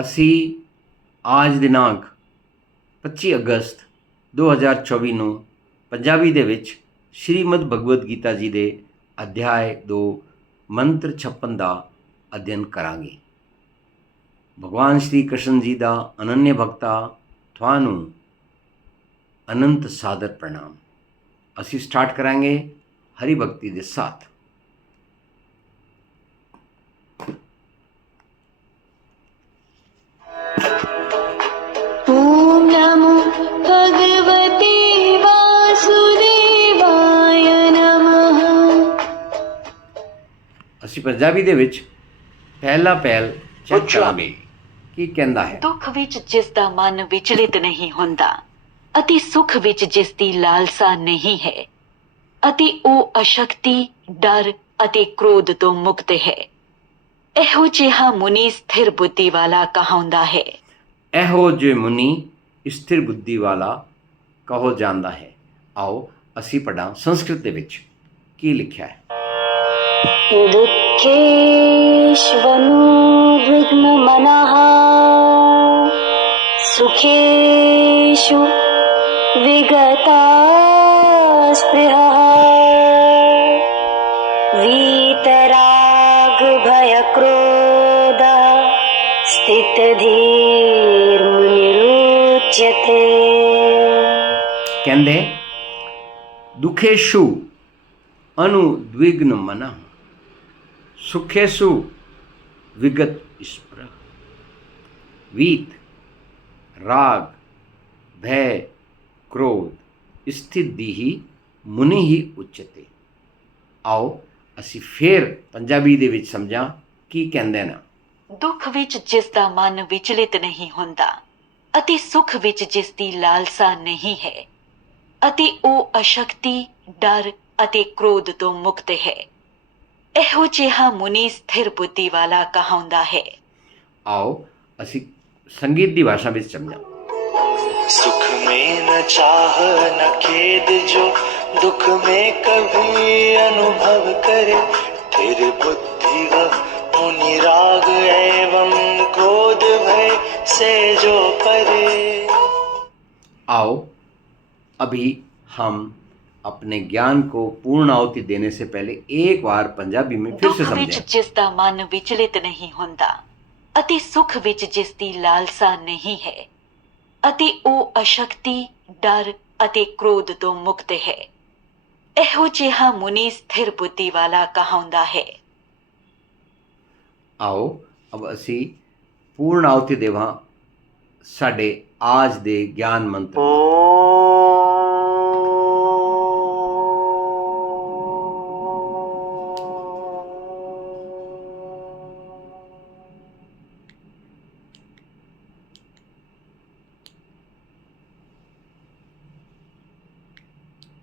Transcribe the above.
ਅਸੀਂ ਆਜ ਦਿਨਾਂਕ 25 ਅਗਸਤ 2024 ਨੂੰ ਪੰਜਾਬੀ ਦੇ ਵਿੱਚ ਸ਼੍ਰੀਮਦ ਭਗਵਦ ਗੀਤਾ ਜੀ ਦੇ ਅਧਿਆਇ 2 ਮੰਤਰ 56 ਦਾ ਅਧਿਐਨ ਕਰਾਂਗੇ। ਭਗਵਾਨ ਸ਼੍ਰੀ ਕ੍ਰਿਸ਼ਨ ਜੀ ਦਾ ਅਨੰਯ ਭਗਤਾ ਤੁਹਾਨੂੰ ਅਨੰਤ ਸਾਦਰ ਪ੍ਰਣਾਮ। ਅਸੀਂ ਸਟਾਰਟ ਕਰਾਂਗੇ ਹਰੀ ਭਗਤੀ ਦੇ ਸਾਥ। ਅਸੀਂ ਪੰਜਾਬੀ ਦੇ ਵਿੱਚ ਪਹਿਲਾ ਪਹਿਲ ਕਰਾਂਗੇ। ਕੀ ਕਹਿੰਦਾ ਹੈ? ਦੁੱਖ ਵਿੱਚ ਜਿਸ ਦਾ ਮਨ ਵਿਚਲਿਤ ਨਹੀਂ ਹੁੰਦਾ ਅਤੇ ਸੁਖ ਵਿੱਚ ਜਿਸ ਦੀ ਲਾਲਸਾ ਨਹੀਂ ਹੈ ਅਤੇ ਉਹ ਅਸ਼ਕਤੀ ਡਰ ਅਤੇ ਕ੍ਰੋਧ ਤੋਂ ਮੁਕਤ ਹੈ। ਇਹੋ ਜਿਹਾ ਮੁਨੀ ਸਥਿਰ ਬੁੱਧੀ ਵਾਲਾ ਕਹਾਉਂਦਾ ਹੈ ਇਹੋ ਜੇ ਮੁਨੀ ਸਥਿਰ ਬੁੱਧੀ ਵਾਲਾ ਕਹੋ ਜਾਂਦਾ ਹੈ ਆਓ ਅਸੀਂ ਪੜਾਂ ਸੰਸਕ੍ਰਿਤ ਦੇ ਵਿੱਚ ਕੀ ਲਿਖਿਆ ਹੈ दुःखेष्वनुद्विग्नमनः सुखेषु विगता स्पृहः वीतरागभयक्रोधः स्थितधीर्मुनिरुच्यते ਕਹਿੰਦੇ ਦੁਖੇਸ਼ੂ ਅਨੁਦਵਿਗਨ ਮਨ ਸੁਖੇਸ਼ੂ ਵਿਗਤ ਇਸਪ੍ਰ ਵੀਤ ਰਾਗ ਭੈ ਕ੍ਰੋਧ ਸਥਿਤ ਦੀਹੀ ਮੁਨੀ ਹੀ ਉਚਤੇ ਆਓ ਅਸੀਂ ਫੇਰ ਪੰਜਾਬੀ ਦੇ ਵਿੱਚ ਸਮਝਾਂ ਕੀ ਕਹਿੰਦੇ ਨੇ। ਦੁੱਖ ਵਿੱਚ ਜਿਸ ਦਾ ਮਨ ਵਿਚਲਿਤ ਨਹੀਂ ਹੁੰਦਾ ਅਤੇ ਸੁਖ ਵਿੱਚ ਜਿਸ ਦੀ ਲਾਲਸਾ ਨਹੀਂ ਹੈ ਅਤੇ ਉਹ ਅਸ਼ਕਤੀ ਡਰ ਅਤੇ ਕ੍ਰੋਧ ਤੋਂ ਮੁਕਤ ਹੈ। ਇਹੋ ਜਿਹਾ ਮੁਨੀ ਸਥਿਰ ਬੁੱਧੀ ਵਾਲਾ ਕਹਾਉਂਦਾ ਹੈ। ਆਓ ਅਸੀਂ ਸੰਗੀਤ ਦੀ ਭਾਸ਼ਾ ਵਿੱਚ ਸਮਝਾਂ। सुख में न चाह न खेद जो दुख में कभी अनुभव करे फिर बुद्धि वह मुनि राग एवं क्रोध भय से जो परे आओ अभी हम अपने ज्ञान को पूर्ण आहुति देने से पहले एक बार पंजाबी में फिर से ਦੁੱਖ ਵਿੱਚ समझें ਜਿਸ ਦਾ ਮਨ ਵਿਚਲਿਤ ਨਹੀਂ ਹੁੰਦਾ ਅਤੇ ਸੁਖ ਵਿੱਚ ਜਿਸ ਦੀ ਲਾਲਸਾ ਨਹੀਂ ਹੈ ਅਤੇ ਉਹ ਅਸ਼ਕਤੀ, ਡਰ ਅਤੇ ਕ੍ਰੋਧ ਤੋਂ ਮੁਕਤ ਹੈ ਇਹੋ ਜਿਹਾ ਮੁਨੀ ਸਥਿਰ ਬੁੱਧੀ ਵਾਲਾ ਕਹਾਉਂਦਾ ਹੈ ਆਓ, ਅਬ ਅਸੀਂ ਪੂਰਨ ਆਹੁਤੀ ਦੇਵਾਂ ਸਾਡੇ ਆਜ ਦੇ ਗਿਆਨ ਮੰਤਰ ਨੂੰ।